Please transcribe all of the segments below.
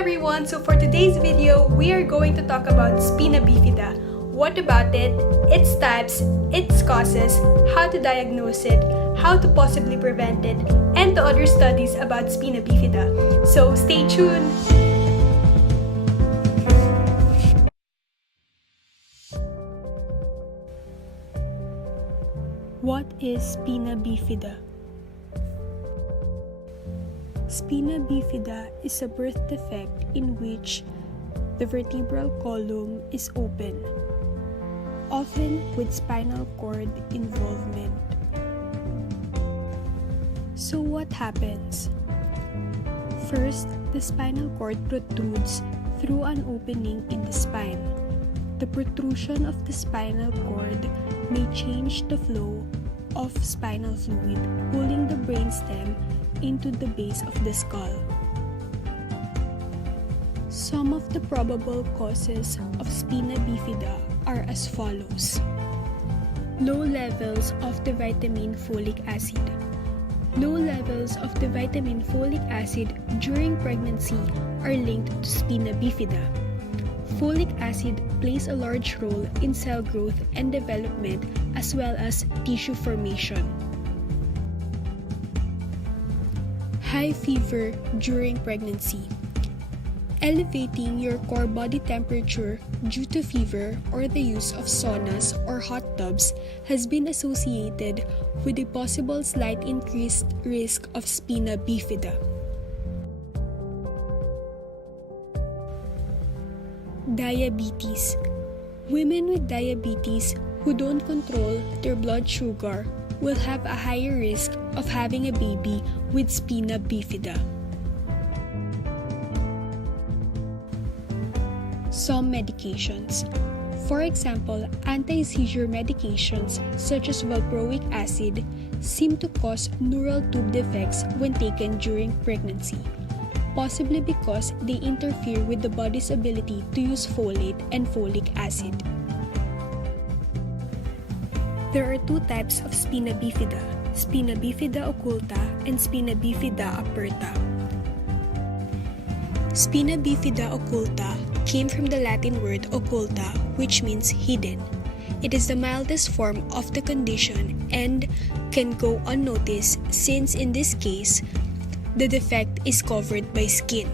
everyone! So for today's video, we are going to talk about Spina Bifida. What about it, its types, its causes, how to diagnose it, how to possibly prevent it, and the other studies about Spina Bifida. So stay tuned! What is Spina Bifida? Spina Bifida is a birth defect in which the vertebral column is open, often with spinal cord involvement. So what happens? First, the spinal cord protrudes through an opening in the spine. The protrusion of the spinal cord may change the flow of spinal fluid, pulling the brainstem into the base of the skull. Some of the probable causes of Spina Bifida are as follows. Low levels of the vitamin folic acid. Low levels of the vitamin folic acid during pregnancy are linked to Spina Bifida. Folic acid plays a large role in cell growth and development as well as tissue formation. High fever during pregnancy. Elevating your core body temperature due to fever or the use of saunas or hot tubs has been associated with a possible slight increased risk of Spina Bifida. Diabetes. Women with diabetes who don't control their blood sugar will have a higher risk of having a baby with Spina Bifida. Some medications. For example, anti-seizure medications such as valproic acid seem to cause neural tube defects when taken during pregnancy, possibly because they interfere with the body's ability to use folate and folic acid. There are two types of Spina Bifida, Spina Bifida occulta and Spina Bifida aperta. Spina Bifida occulta came from the Latin word occulta, which means hidden. It is the mildest form of the condition and can go unnoticed since in this case, the defect is covered by skin.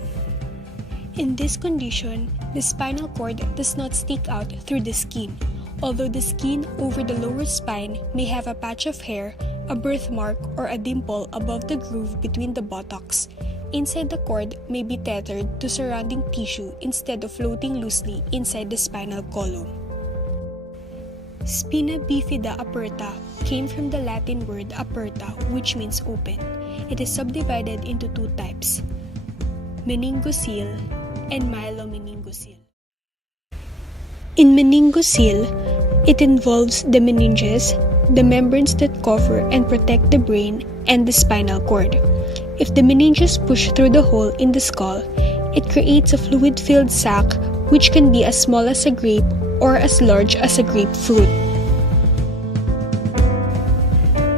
In this condition, the spinal cord does not stick out through the skin, although the skin over the lower spine may have a patch of hair, a birthmark, or a dimple above the groove between the buttocks. Inside the cord may be tethered to surrounding tissue instead of floating loosely inside the spinal column. Spina Bifida aperta came from the Latin word aperta, which means open. It is subdivided into two types, meningocele and myelomeningocele. In meningocele, it involves the meninges, the membranes that cover and protect the brain, and the spinal cord. If the meninges push through the hole in the skull, it creates a fluid-filled sac which can be as small as a grape or as large as a grapefruit.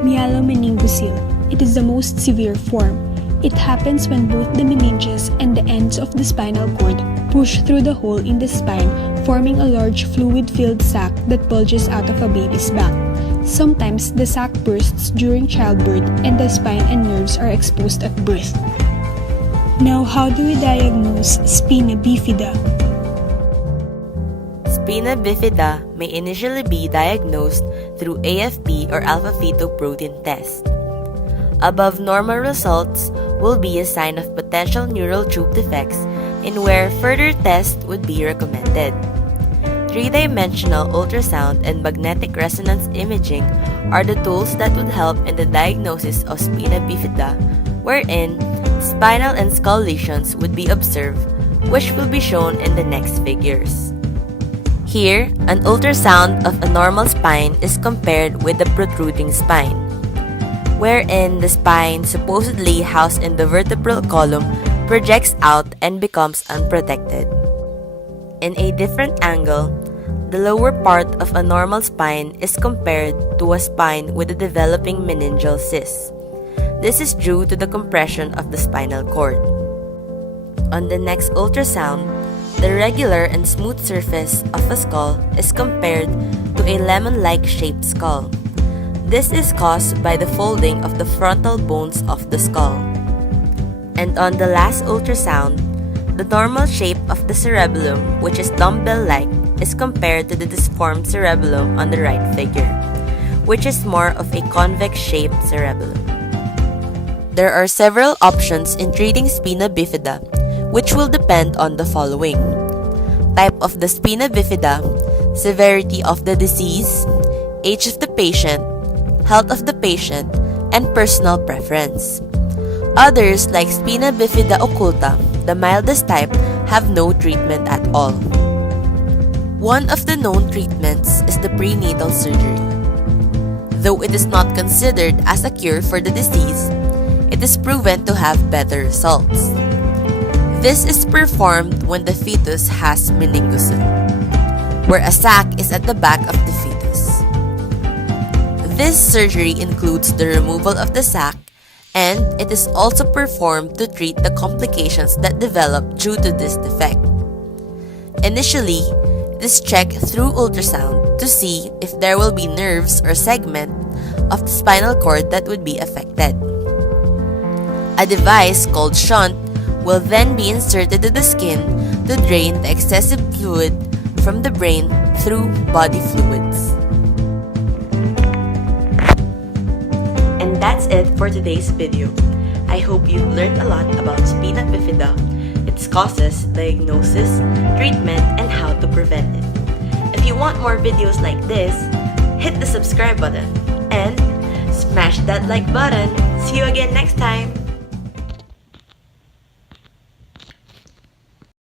Myelomeningocele. It is the most severe form. It happens when both the meninges and the ends of the spinal cord push through the hole in the spine, forming a large fluid-filled sac that bulges out of a baby's back. Sometimes the sac bursts during childbirth and the spine and nerves are exposed at birth. Now, how do we diagnose Spina Bifida? Spina Bifida may initially be diagnosed through AFP or alpha-fetoprotein test. Above normal results will be a sign of potential neural tube defects in where further tests would be recommended. Three-dimensional ultrasound and magnetic resonance imaging are the tools that would help in the diagnosis of Spina Bifida, wherein spinal and skull lesions would be observed, which will be shown in the next figures. Here, an ultrasound of a normal spine is compared with a protruding spine, wherein the spine supposedly housed in the vertebral column projects out and becomes unprotected. In a different angle, the lower part of a normal spine is compared to a spine with a developing meningeal cyst. This is due to the compression of the spinal cord. On the next ultrasound, the regular and smooth surface of a skull is compared to a lemon-like shaped skull. This is caused by the folding of the frontal bones of the skull. And on the last ultrasound, the normal shape of the cerebellum, which is dumbbell-like, is compared to the disformed cerebellum on the right figure, which is more of a convex-shaped cerebellum. There are several options in treating spina bifida, which will depend on the following: type of the spina bifida, severity of the disease, age of the patient, health of the patient, and personal preference. Others, like spina bifida occulta, the mildest type, have no treatment at all. One of the known treatments is the prenatal surgery. Though it is not considered as a cure for the disease, it is proven to have better results. This is performed when the fetus has meningocele, where a sac is at the back of the fetus. This surgery includes the removal of the sac, and it is also performed to treat the complications that develop due to this defect. Initially, it is checked through ultrasound to see if there will be nerves or segment of the spinal cord that would be affected. A device called shunt will then be inserted to the skin to drain the excessive fluid from the brain through body fluids. And that's it for today's video. I hope you've learned a lot about spina bifida, its causes, diagnosis, treatment, and how to prevent it. If you want more videos like this, hit the subscribe button and smash that like button. See you again next time!